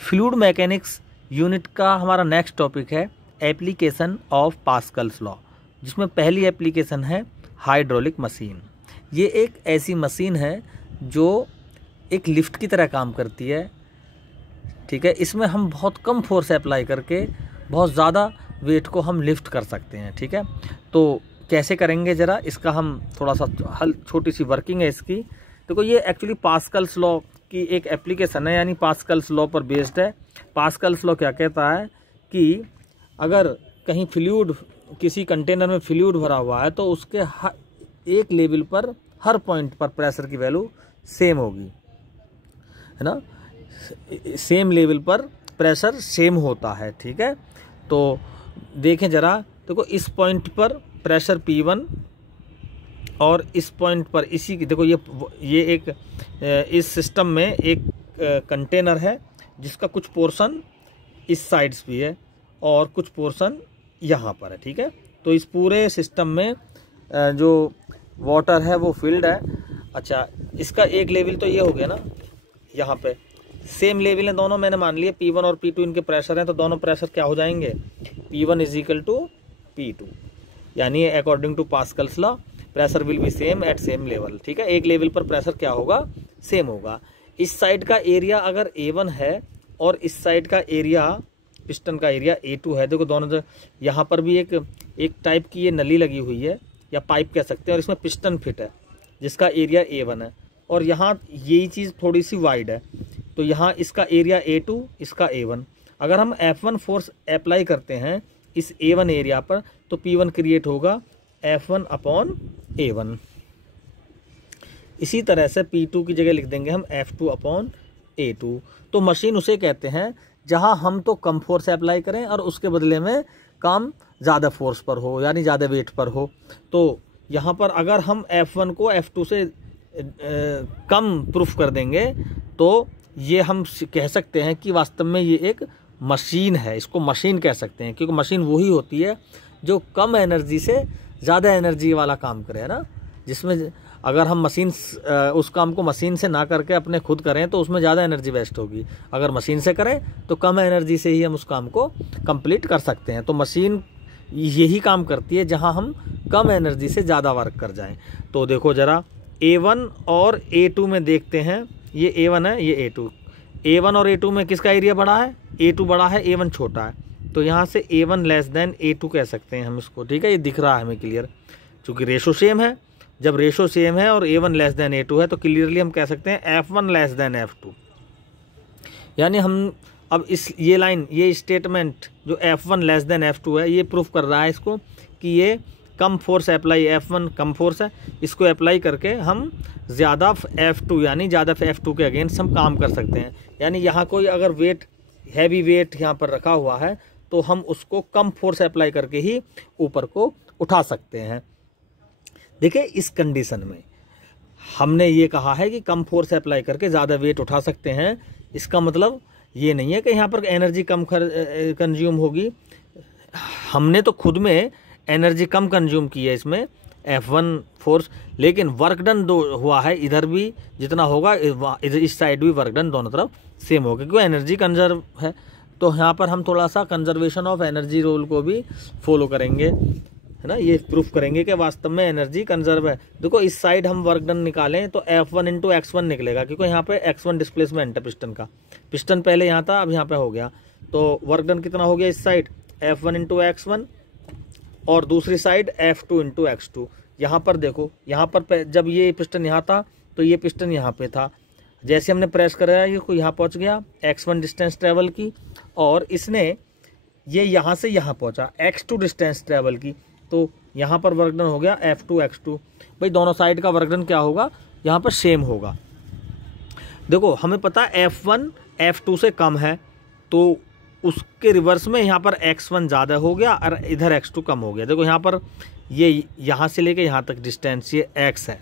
Fluid mechanics unit का हमारा next topic है एप्लीकेशन ऑफ पास्कल्स लॉ, जिसमें पहली एप्लीकेशन है हाइड्रोलिक मशीन। ये एक ऐसी मशीन है जो एक लिफ्ट की तरह काम करती है, ठीक है। इसमें हम बहुत कम फोर्स अप्लाई करके बहुत ज़्यादा वेट को हम लिफ्ट कर सकते हैं, ठीक है। तो कैसे करेंगे ज़रा, इसका हम थोड़ा सा छोटी सी वर्किंग है इसकी। देखो ये एक्चुअली पास्कल्स लॉ की एक एप्लीकेशन है, यानी पास्कल्स लॉ पर बेस्ड है। पास्कल्स लॉ क्या कहता है कि अगर कहीं फ्लूइड, किसी कंटेनर में फ्लूइड भरा हुआ है तो उसके एक लेवल पर हर पॉइंट पर प्रेशर की वैल्यू सेम होगी, है ना। सेम लेवल पर प्रेशर सेम होता है, ठीक है। तो देखें ज़रा, देखो इस पॉइंट पर प्रेशर P1 और इस पॉइंट पर इसी की, देखो ये एक इस सिस्टम में एक कंटेनर है जिसका कुछ पोर्शन इस साइड्स भी है और कुछ पोर्शन यहाँ पर है, ठीक है। तो इस पूरे सिस्टम में जो वाटर है वो फिल्ड है। अच्छा, इसका एक लेवल तो ये हो गया ना, यहाँ पे सेम लेवल है दोनों, मैंने मान लिया P1 और P2 इनके प्रेशर हैं, तो दोनों प्रेशर क्या हो जाएंगे, P1 = P2, यानी according to Pascal's law pressure will be same at same level, ठीक है। एक लेवल पर प्रेशर क्या होगा, सेम होगा। इस साइड का एरिया अगर A1 है और इस साइड का एरिया, पिस्टन का एरिया A2 है। देखो दोनों, यहाँ पर भी एक टाइप की ये नली लगी हुई है या पाइप कह सकते हैं, और इसमें पिस्टन फिट है जिसका एरिया A1 है, और यहाँ यही चीज़ थोड़ी सी वाइड है, तो यहाँ इसका एरिया A2, इसका A1। अगर हम F1 फोर्स अप्लाई करते हैं इस A1 एरिया पर तो P1 क्रिएट होगा F1/A1। इसी तरह से P2 की जगह लिख देंगे हम F2/A2। तो मशीन उसे कहते हैं जहां हम तो कम फोर्स अप्लाई करें और उसके बदले में काम ज़्यादा फोर्स पर हो, यानी ज़्यादा वेट पर हो। तो यहाँ पर अगर हम F1 को F2 से कम प्रूफ कर देंगे तो ये हम कह सकते हैं कि वास्तव में ये एक मशीन है। इसको मशीन कह सकते हैं, क्योंकि मशीन वही होती है जो कम एनर्जी से ज़्यादा एनर्जी वाला काम करे, है ना। जिसमें अगर हम मशीन उस काम को मशीन से ना करके अपने खुद करें तो उसमें ज़्यादा एनर्जी वेस्ट होगी। अगर मशीन से करें तो कम एनर्जी से ही हम उस काम को कंप्लीट कर सकते हैं। तो मशीन यही काम करती है जहां हम कम एनर्जी से ज़्यादा वर्क कर जाएं। तो देखो ज़रा, A1 और A2 में देखते हैं, ये A1 है, ये A2। A1 और A2 में किसका एरिया बड़ा है, A2 बड़ा है, A1 छोटा है। तो यहाँ से A1 < A2 कह सकते हैं हम इसको, ठीक है। ये दिख रहा है हमें क्लियर, चूँकि रेशो सेम है। जब रेशो सेम है और A1 < A2 है तो क्लियरली हम कह सकते हैं F1 < F2। यानी हम अब ये लाइन, ये स्टेटमेंट जो F1 < F2 है, ये प्रूफ कर रहा है इसको कि ये कम फोर्स अप्लाई, F1 कम फोर्स है, इसको अप्लाई करके हम ज़्यादा F2 यानी ज़्यादा F2 के अगेंस्ट हम काम कर सकते हैं। यानी यहाँ कोई अगर वेट, हैवी वेट यहाँ पर रखा हुआ है तो हम उसको कम फोर्स अप्लाई करके ही ऊपर को उठा सकते हैं। देखिए इस कंडीशन में हमने ये कहा है कि कम फोर्स अप्लाई करके ज़्यादा वेट उठा सकते हैं। इसका मतलब ये नहीं है कि यहाँ पर एनर्जी कम कंज्यूम होगी। हमने तो खुद में एनर्जी कम कंज्यूम की है इसमें F1 फोर्स, लेकिन वर्क डन हुआ है इधर भी जितना होगा इस साइड भी वर्क डन दोनों तरफ सेम होगा, क्योंकि एनर्जी कंजर्व है। तो यहाँ पर हम थोड़ा सा कंजर्वेशन ऑफ एनर्जी रूल को भी फॉलो करेंगे, है ना। ये प्रूफ करेंगे कि वास्तव में एनर्जी कंजर्व है। देखो इस साइड हम वर्क डन निकालें तो F1 × X1 निकलेगा, क्योंकि यहाँ पे X1 डिस्प्लेसमेंट है पिस्टन का। पिस्टन पहले यहाँ था, अब यहाँ पे हो गया, तो वर्क डन कितना हो गया इस साइड, F1 × X1, और दूसरी साइड F2 × X2। यहाँ पर देखो, यहाँ पर जब ये पिस्टन यहाँ था तो ये पिस्टन यहाँ पे था, जैसे हमने प्रेस कराया ये यहाँ पहुँच गया, X1 डिस्टेंस ट्रेवल की, और इसने ये यहाँ से यहाँ पहुँचा X2 डिस्टेंस ट्रेवल की, तो यहाँ पर वर्क डन हो गया F2 X2। भाई दोनों साइड का वर्क डन क्या होगा, यहाँ पर सेम होगा। देखो हमें पता है F1 F2 से कम है, तो उसके रिवर्स में यहाँ पर X1 ज़्यादा हो गया और इधर X2 कम हो गया। देखो यहाँ पर ये यहाँ से लेके यहाँ तक डिस्टेंस ये X है,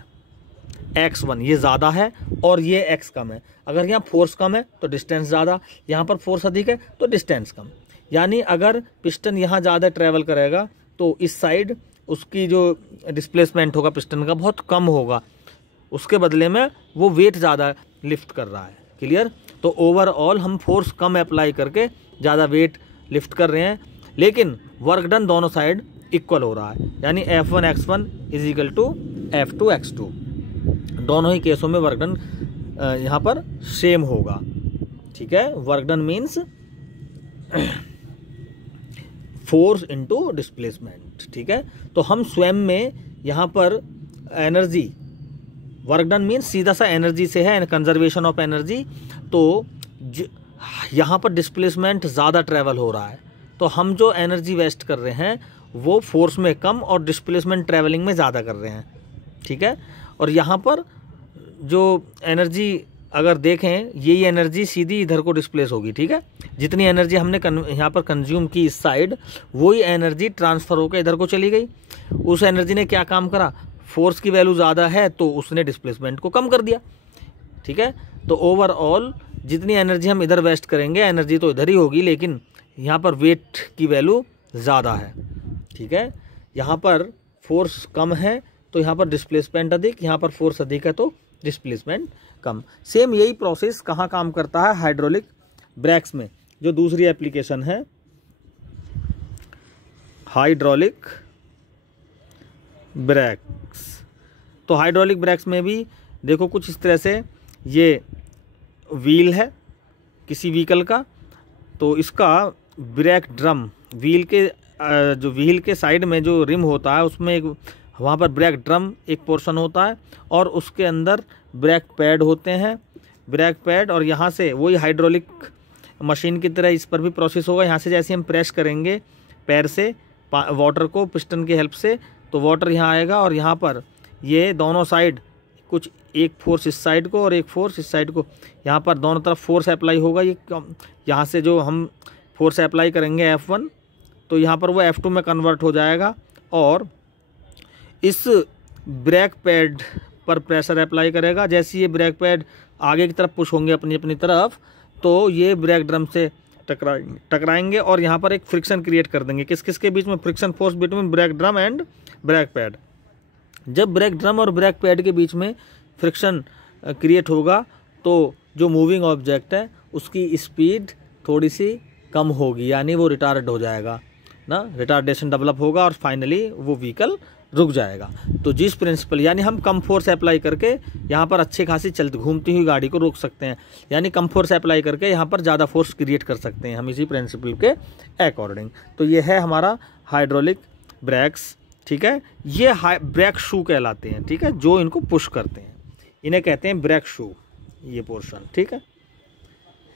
X1 ये ज़्यादा है और ये X कम है। अगर यहाँ फोर्स कम है तो डिस्टेंस ज़्यादा, यहाँ पर फोर्स अधिक है तो डिस्टेंस कम। यानी अगर पिस्टन यहाँ ज़्यादा ट्रैवल करेगा तो इस साइड उसकी जो डिस्प्लेसमेंट होगा पिस्टन का बहुत कम होगा, उसके बदले में वो वेट ज़्यादा लिफ्ट कर रहा है, क्लियर। तो ओवरऑल हम फोर्स कम अप्लाई करके ज़्यादा वेट लिफ्ट कर रहे हैं, लेकिन वर्क डन दोनों साइड इक्वल हो रहा है, यानी F1 x1 is equal to F2 x2। दोनों ही केसों में वर्क डन यहाँ पर सेम होगा, ठीक है। Work done means force into displacement, ठीक है। तो हम स्वयं में यहाँ पर एनर्जी, वर्क डन मीन्स सीधा सा एनर्जी से है, कंजर्वेशन ऑफ एनर्जी। तो यहाँ पर डिस्प्लेसमेंट ज़्यादा ट्रैवल हो रहा है, तो हम जो एनर्जी वेस्ट कर रहे हैं वो फोर्स में कम और डिस्प्लेसमेंट ट्रैवलिंग में ज़्यादा कर रहे हैं, ठीक है। और यहाँ पर जो एनर्जी अगर देखें, यही एनर्जी सीधी इधर को डिस्प्लेस होगी, ठीक है। जितनी एनर्जी हमने यहाँ पर कंज्यूम की इस साइड, वही एनर्जी ट्रांसफ़र होकर इधर को चली गई। उस एनर्जी ने क्या काम करा, फोर्स की वैल्यू ज़्यादा है तो उसने डिस्प्लेसमेंट को कम कर दिया, ठीक है। तो ओवरऑल जितनी एनर्जी हम इधर वेस्ट करेंगे, एनर्जी तो इधर ही होगी, लेकिन यहाँ पर वेट की वैल्यू ज़्यादा है, ठीक है। यहाँ पर फोर्स कम है तो यहाँ पर डिस्प्लेसमेंट अधिक, यहाँ पर फोर्स अधिक है तो डिस्प्लेसमेंट कम। सेम यही प्रोसेस कहाँ काम करता है, हाइड्रोलिक ब्रेक्स में, जो दूसरी एप्लीकेशन है हाइड्रोलिक ब्रेक्स। तो हाइड्रोलिक ब्रेक्स में भी देखो कुछ इस तरह से, ये व्हील है किसी व्हीकल का, तो इसका ब्रेक ड्रम, व्हील के जो व्हील के साइड में जो रिम होता है उसमें एक, वहाँ पर ब्रेक ड्रम एक पोर्शन होता है और उसके अंदर ब्रेक पैड होते हैं, ब्रेक पैड। और यहाँ से वही हाइड्रोलिक मशीन की तरह इस पर भी प्रोसेस होगा। यहाँ से जैसे हम प्रेस करेंगे पैर से वाटर को पिस्टन की हेल्प से, तो वाटर यहाँ आएगा और यहाँ पर ये दोनों साइड कुछ, एक फोर्स इस साइड को और एक फोर्स इस साइड को, यहाँ पर दोनों तरफ फोर्स अप्लाई होगा। ये यहाँ से जो हम फोर्स अप्लाई करेंगे F1, तो यहाँ पर वो F2 में कन्वर्ट हो जाएगा और इस ब्रेक पैड पर प्रेशर अप्लाई करेगा। जैसे ये ब्रेक पैड आगे की तरफ पुश होंगे अपनी अपनी तरफ, तो ये ब्रेक ड्रम से टकराएंगे और यहाँ पर एक फ्रिक्शन क्रिएट कर देंगे। किस किस के बीच में, friction force between break drum and brake pad. जब ब्रेक ड्रम और ब्रेक पैड के बीच में फ्रिक्शन क्रिएट होगा तो जो मूविंग ऑब्जेक्ट है उसकी स्पीड थोड़ी सी कम होगी, यानी वो रिटार्ड हो जाएगा ना, रिटार्डेशन डेवलप होगा और फाइनली वो व्हीकल रुक जाएगा। तो जिस प्रिंसिपल, यानी हम कम फोर्स अप्लाई करके यहाँ पर अच्छी खासी चलती घूमती हुई गाड़ी को रोक सकते हैं, यानी कम फोर्स अप्लाई करके यहाँ पर ज़्यादा फोर्स क्रिएट कर सकते हैं हम इसी प्रिंसिपल के अकॉर्डिंग। तो ये है हमारा हाइड्रोलिक ब्रेक्स, ठीक है। ये ब्रेक शू कहलाते हैं, ठीक है, जो इनको पुश करते हैं, इन्हें कहते हैं ब्रेक शू, ये पोर्शन, ठीक है।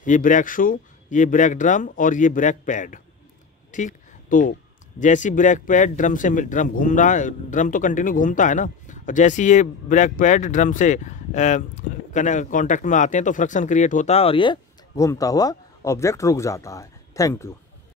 ये ब्रेक शू, ये ब्रेक ड्रम और ये ब्रेक पैड, ठीक। तो जैसी ब्रेक पैड ड्रम से, ड्रम घूम रहा है, ड्रम तो कंटिन्यू घूमता है ना, और जैसी ये ब्रेक पैड ड्रम से कांटेक्ट में आते हैं तो फ्रिक्शन क्रिएट होता है और ये घूमता हुआ ऑब्जेक्ट रुक जाता है। Thank you.